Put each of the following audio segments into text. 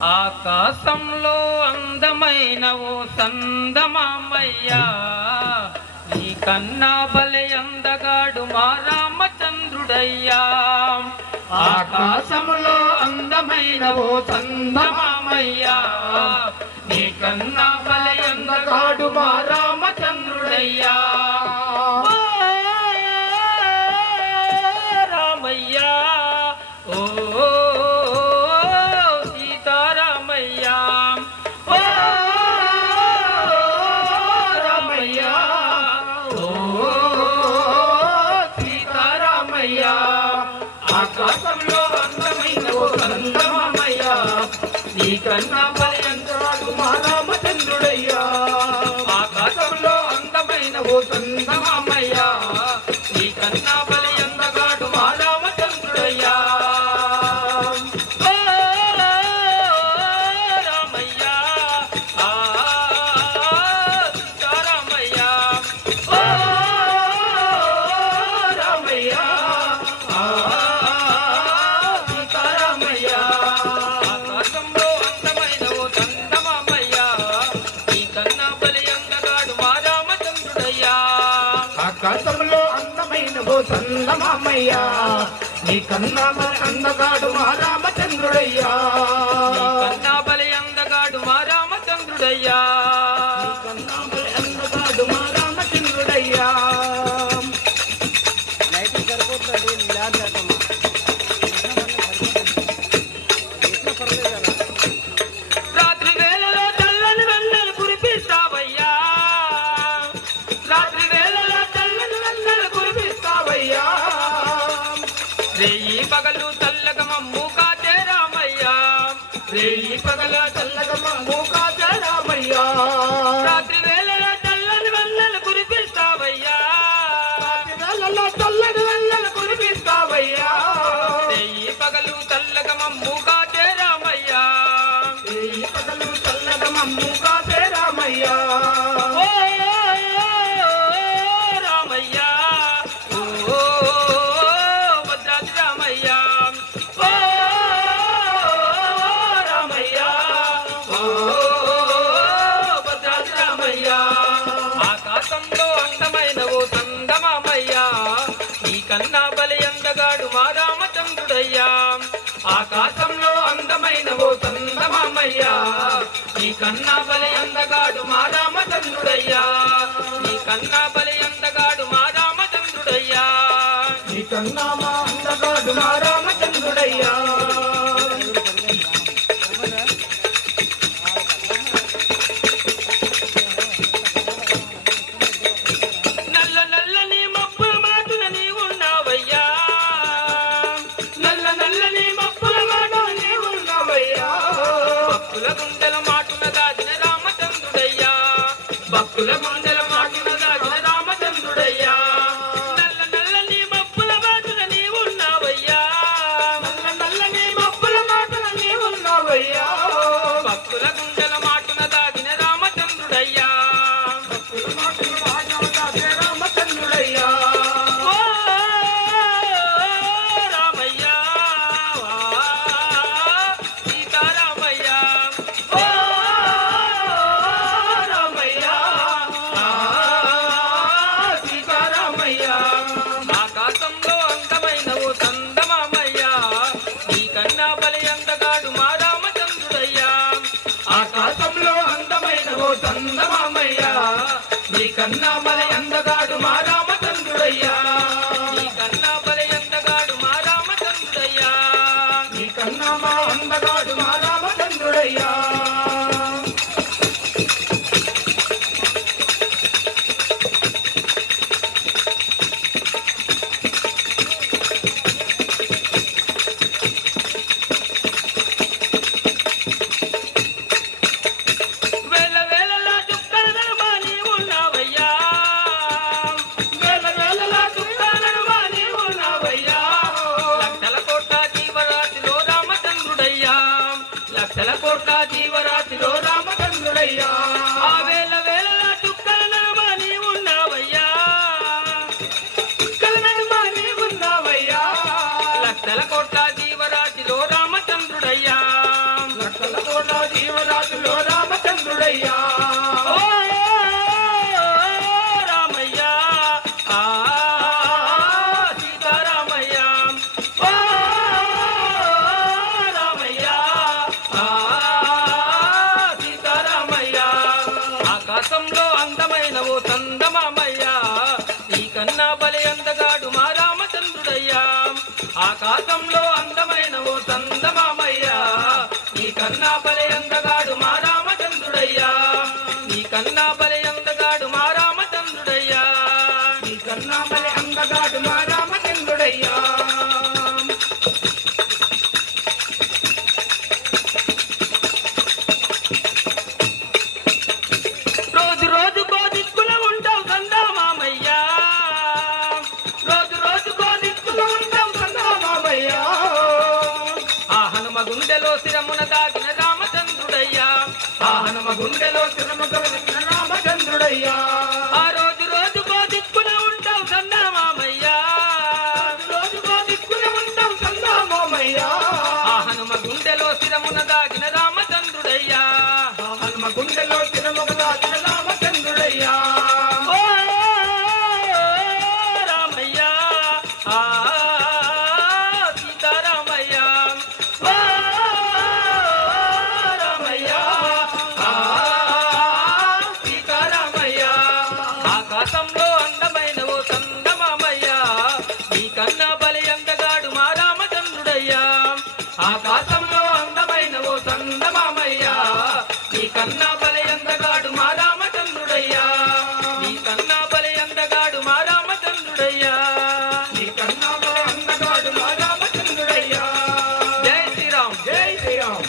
ఆకాశంలో అందమైన ఓ సందమామయ్యా, నీ కన్నా బలె అందగాడు మా రామచంద్రుడయ్యా. ఆకాశంలో అందమైన ఓ సందమామయ్యా, నీ కన్నా బలె అందగాడు మా రామచంద్రుడయ్యా. రామయ్యా ఓ ఆకాశంలో అందమైన ఓ సందమామయ్యా, నీ కన్నా బలె అందగాడు మా రామచంద్రుడయ్యా. ఆకాశంలో అందమైన ఓ సందమామయ్యా, నీ కన్నా బలె అందగాడు మా రామచంద్రుడయ్యా. రామయ్యా సీతారామయ్యా, రామయ్యా ఆకాశంలో అందమైన ఓ సందమామయ్యా, నీ కన్నా బలె అందగాడు మా రామచంద్రుడయ్యా. కన్నా బలె అందగాడు మా రామచంద్రుడయ్యా. కన్నా బలె అందగాడు మా రామచంద్రుడయ్యా. రాత్రి వేళలో చల్లని వెన్నెలు కురిపిస్తావయ్యా, రాత్రి వేళలో చల్లని వెన్నెలు కురిపిస్తావయ్యా. రేయి పగలు చల్లగా మమ్ము కాచే రామయ్యా, రేయి పగల చల్లగా మమ్ము కాచే రామయ్యా. రాత్రి వేళలో చల్లని వెన్నెలు కురిపిస్తావయ్యా, రాత్రి వేళలో చల్లని వెన్నెలు కురిపిస్తావయ్యా. రేయి పగలు చల్లగా మమ్ము కాచే రామయ్యా, రేయి పగలు చల్లగా మమ్ము కాచే రామయ్యా. రామయ్యా ఓ భద్రాద్రి రామయ్యా, ఓ రామయ్యా ఓ భద్రాద్రి రామయ్యా. ఆకాశంలో అందమైన ఓ సందమామయ్యా, నీ కన్నా బలె అందగాడు మా రామచంద్రుడయ్యా. ఆకాశంలో అందమైన ఓ సందమామయ్యా, నీ కన్నా బలె అందగాడు మా రామచంద్రుడయ్యా. నీ కన్నా బలె అందగాడు మా రామచంద్రుడయ్యా. నీ కన్నా మా అందగాడు మా రామచంద్రుడయ్యా. నల్ల నల్లని మబ్బుల మాటున నీ ఉన్నావయ్యా, నల్ల నల్లని మబ్బుల మాటున నీ ఉన్నావయ్యా. భక్తుల గుండెల మాటున దాచిన రామచంద్రుడయ్యా, భక్తుల గుండెల మాటున దాచిన రామచంద్రుడయ్యా. నల్ల నల్లని మబ్బుల మాటున నీ ఉన్నావయ్యా, నల్ల నల్లని మబ్బుల మాటున నీ ఉన్నావయ్యా. భక్తుల గుండెల మాటున దాచిన రామచంద్రుడయ్యా, భక్తుల మాటున దాచిన రామచంద్రుడయ్యా. ఓ రామయ్యా సీతారామయ్యా, ఓ రామయ్యా సీతారామయ్యా. ఆకాశంలో అందమైన ఓ సందమామయ్యా, నీ కన్నా బలె అందగాడు మా రామచంద్రుడయ్యా. ఆకాశంలో అందమైన ఓ సందమామయ్యా, నీ కన్నా బలె అందగాడు మా రామచంద్రుడయ్యా. నీ కన్నా బలె అందగాడు మా రామచంద్రుడయ్యా. నీ కన్నా మా అందగాడు మా రామచంద్రుడయ్యా. వేల వేలలా చుక్కల నడుమ నీ ఉన్నావయ్యా, వేల వేలలా చుక్కల నడుమ నీ ఉన్నావయ్యా. లక్షల కోట్ల జీవరాశిలో రామచంద్రుడయ్యా, లక్షల కోట్ల జీవరాశిలో రామచంద్రుడయ్యా. ఆ వేల వేలలా చుక్కల నడుమ నీ ఉన్నావయ్యా, చుక్కల నడుమ నీ ఉన్నావయ్యా. లక్షల కోట్ల జీవరాశిలో రామచంద్రుడయ్యా, లక్షల నా జీవరాశిలో రామచంద్రుడయ్యా రామయ్య సీతారామయ్య రామయ్య సీతారామయ్య ఆకాశంలో అందమైన ఓ చందమామయ్య ఈ కన్నా బలి అందగాడు మా రామచంద్రుడయ్యా ఆకాశంలో అందమైన ఓ చందమామయ్య ఈ కన్నా బలి అందగాడు మా రామచంద్రుడయ్యా ఈ కన్నా బలి అందగాడు మా రామచంద్రుడయ్యా ఈ కన్నా బలి అందగాడు మా రామచంద్రుడయ్యా రోజు రోజుకో దిక్కున ఉంటావు చందమామయ్యా రోజు రోజుకో దిక్కున ఉంటావు చందమామయ్యా ఆ హనుమ గుండెలో స్థిరమున దాగిన రామచంద్రుడయ్యా ఆ హనుమ గుండెలో స్థిరము కలిగిన రామచంద్రుడయ్యా ఆ రోజు రోజుకో దిక్కున ఉంటావు చందమామయ్యా రోజుకో దిక్కున ఉంటావు చందమామయ్యా ఆ హనుమ గుండెలో స్థిరమున దాగిన రామచంద్రుడయ్యా హనుమ గుండెలో తిరుమల దాచిన రామచంద్రుడయ్యా ఓ రామయ్య సీతారామయ్య ఓ రామయ్య సీతారామయ్య ఆకాశంలో అందమైన ఓ చందమామయ్య ఈ కన్నా బలి అందగాడు మా రామచంద్రుడయ్యా ఆకాశంలో అందమైన ఓ చందమామయ్య ఈ కన్నా బలి అందగాడు మా రామచంద్రుడయ్యా ఈ కన్నా బలి అందగాడు మా రామచంద్రుడయ్యా ఈ కన్నా బలి అందగాడు మా రామచంద్రుడయ్యా జై శ్రీరామ్ జై శ్రీరామ్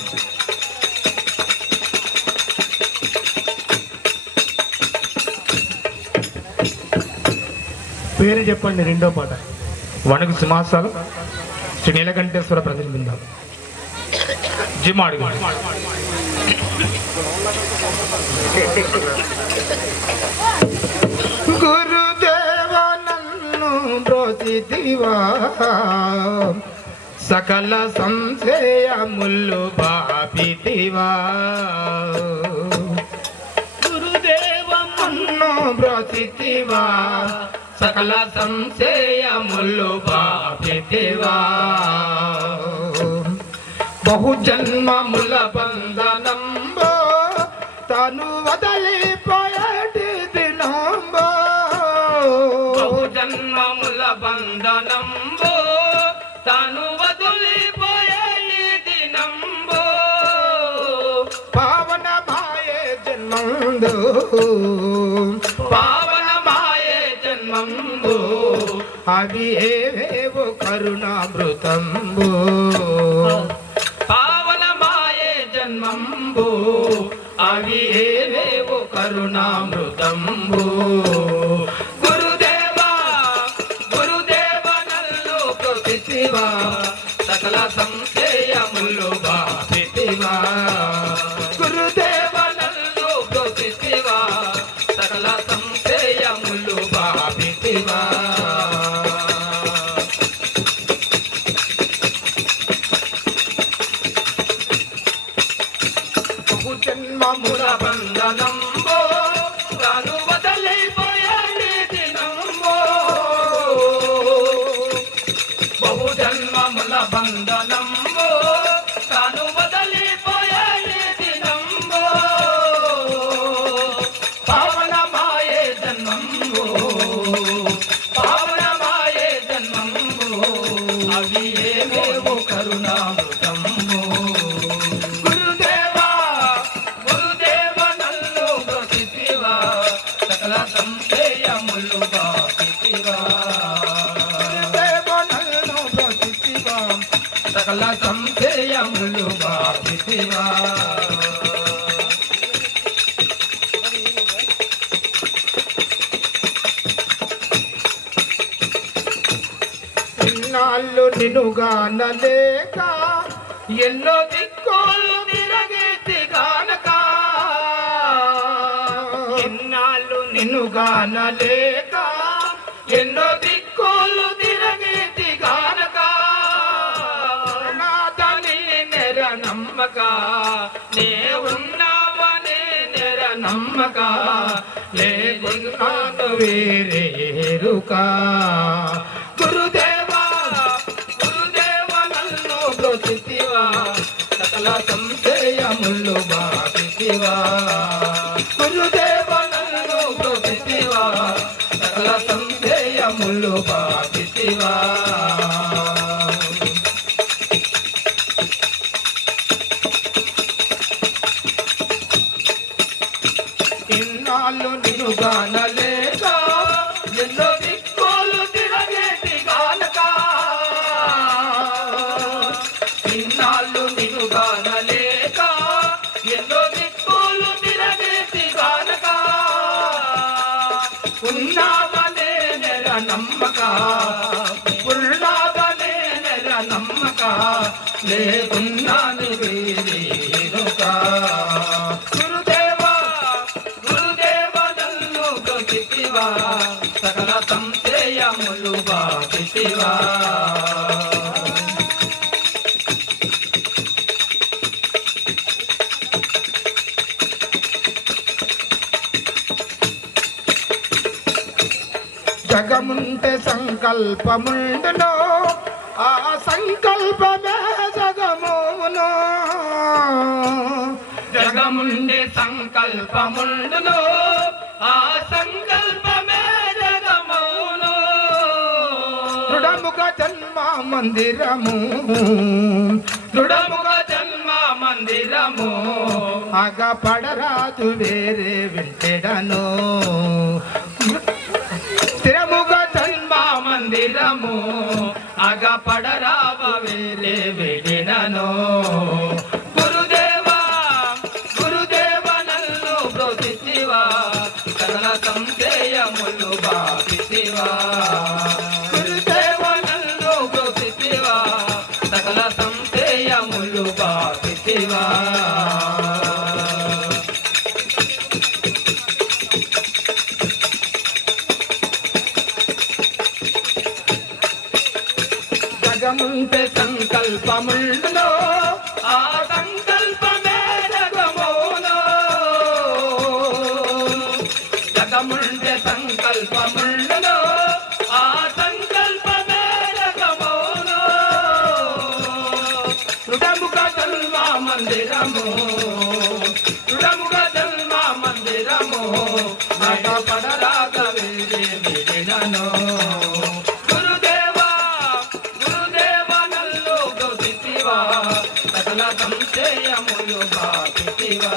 పేరు చెప్పండి రెండో పాట వణుకు సింహాసాలు శ్రీ నీలకంఠేశ్వర ప్రతిబింబం జిమాడు గురుదేవ నన్ను బ్రోసిదివా సకల సంశయములు బాపితివా గురుదేవ నన్ను బ్రోసిదివా సకల సంశయములు బాపితివా బహుజన్మముల బంధనంబో తను వదలిపోయేటి దినంబో బహుజన్మముల బంధనంబో తాను వదిలిపోయేటి దినంబో పావనమాయే జన్మందు పావనమాయే జన్మంబో అవి ఏవేవో కరుణామృతంబు పావనమాయే జన్మంబు అవి ఏవేవో కరుణామృతంబు గురుదేవా గురుదేవ నల్లు ప్రతిశివా సకల సంశయములు బాపితివా గురుదేవ నల్లు ప్రతిశివా సకల సంశయములు బాపితివా జన్మముల బంధనంబో తాను వదలిపోయాడి దినంబో బహుజన్మముల బంధనంబో తాను వదలిపోయాడి దినంబో పావనమాయే జన్మంబో పావనమాయే జన్మంబో అవి ఏమేవో కరుణామృతంబో గురుదేవా గురుదేవ నల్లు ప్రతిశివా సకల సంశయములు బాపితివా దేవనలను ప్రతిశివా సకల సంశయములు బాపితివా ఇన్నాళ్ళు నిన్నుగానలేక ఎన్నో దిక్కులు తిరగేతి గానక ఇన్నాళ్ళు నిన్నుగానలేక ఎన్నో దిక్కులు తిరగేతి గానక నాదని నెర నమ్మక నే ఉన్నావనే నెర నమ్మక లేకున్నాను వేరేరుకా గురుదేవా గురుదేవా నన్ను బ్రోచితివా సకల సంశయములు బాధితివా గురుదేవా నన్ను బ్రోచితివా సకల సంశయములు బాధితివా ఇన్నాళ్ళు నిన్ను గానలేక ఎన్నో దిక్కులు తిరగేటి గానక ఇన్నాళ్ళు నిన్ను గానలేక ఎన్నో దిక్కులు తిరగేటి గానక ఉన్నావనే నెర నమ్మక ఉన్నావనే నెర నమ్మక లేకున్నాను వేరేనుక సకల సంశయములు బాధితివా జగముంటే సంకల్పముండును ఆ సంకల్పమే జగమును జగముండే సంకల్పముండును ఆ సంకల్పమే జగమును దృఢముగ జన్మ మందిరము దృఢముగ జన్మ మందిరము అగ పడరాదు వేరే వింటెడను స్థిరముగ జన్మ మందిరము అగ పడరావ వేరే విడినను గురుదేవా గురుదేవా నన్ను బ్రోచితివా సకల సంశయములు బాధితివా గురుదేవా నన్ను బ్రోచితివా సకల సంశయములు బాధితివా జగముంటే సంకల్పముండును ఆ సంకల్పమే జగమును జగముంటే సంకల్పముండును ఆ సంకల్పమే జగమును దృఢముగ జన్మ మందిరము దృఢముగ జన్మ మందిరము నట పడరాగ వేరే విడినను సకల సంశయములు బాధితివా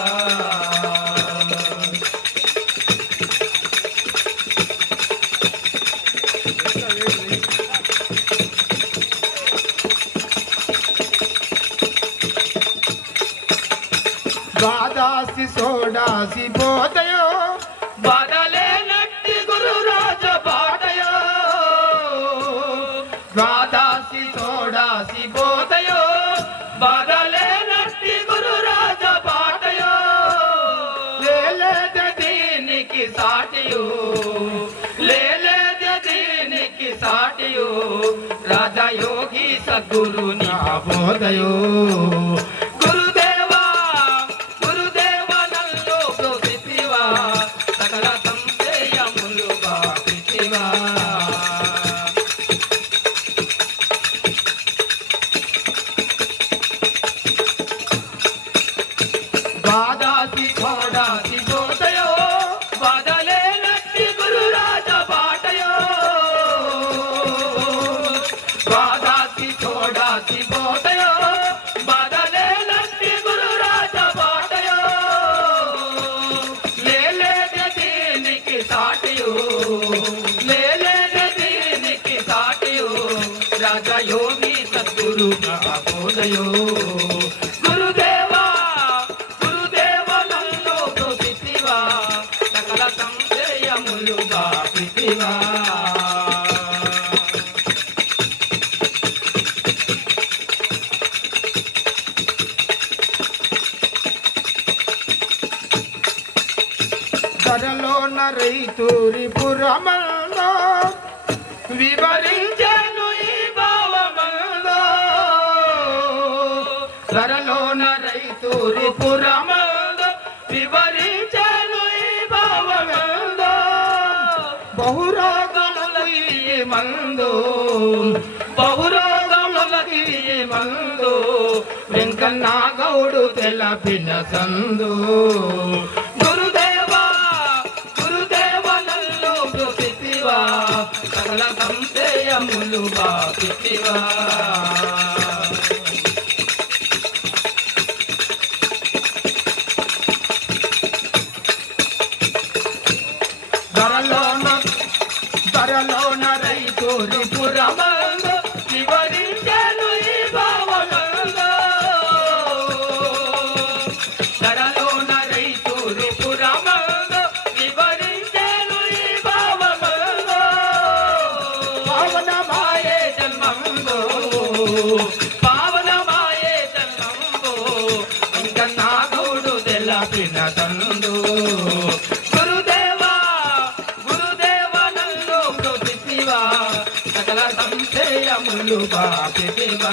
బాదాసి సోడాసి పోతయో బాధలే నట్టి గురు రాజ బాటయో బాదాసి సోడాసి పోతయో బాధలే నట్టి గురు రాజ బాటయో లేలేద దీనికి సాటియు లేలేద దీనికి సాటియు రాజయోగి సద్గురుని బోధయో గురుదేవా గురుదేవా నన్ను బ్రోచితివా సకల సంశయములు బాధితివా బాదాసి చోడాసి పోతయో బాధలే నట్టి గురు రాజ బాటయో బాదాసి చోడాసి పోతయో బాధలే నట్టి గురు రాజ బాటయో లేలేద దీనికి సాటియు లేలేద దీనికి సాటియు రాజయోగి సద్గురు బోధయో గురుదేవా సకల సంశయములు బాధితివా ధరలోన రైతూరిపురమంలో వివరించెను ఈ భావమంలో ధరలోన రైతూరి పురమందు వివరించాను ఈ భావమందు బహురోగములకి మందు బహురోగములకి మందు వెంకన్న గౌడు తెలపిన సందు గురుదేవా గురుదేవనల్లో చూపితివా సకల సంశయములు బాపితివా ధరలోన రైతూరి పురమందు వివరించాను ఈ భావమందు ధరలోన రైతులు పురమందు వివరించాను ఈ భావమందు పావనమాయే జన్మందు పావనమాయే జన్మందు ఇంకా నాగుడు తెలపిన తందు గురుదేవా గురుదేవనల్లో కృతివా సకల సంశయములు బాపితివా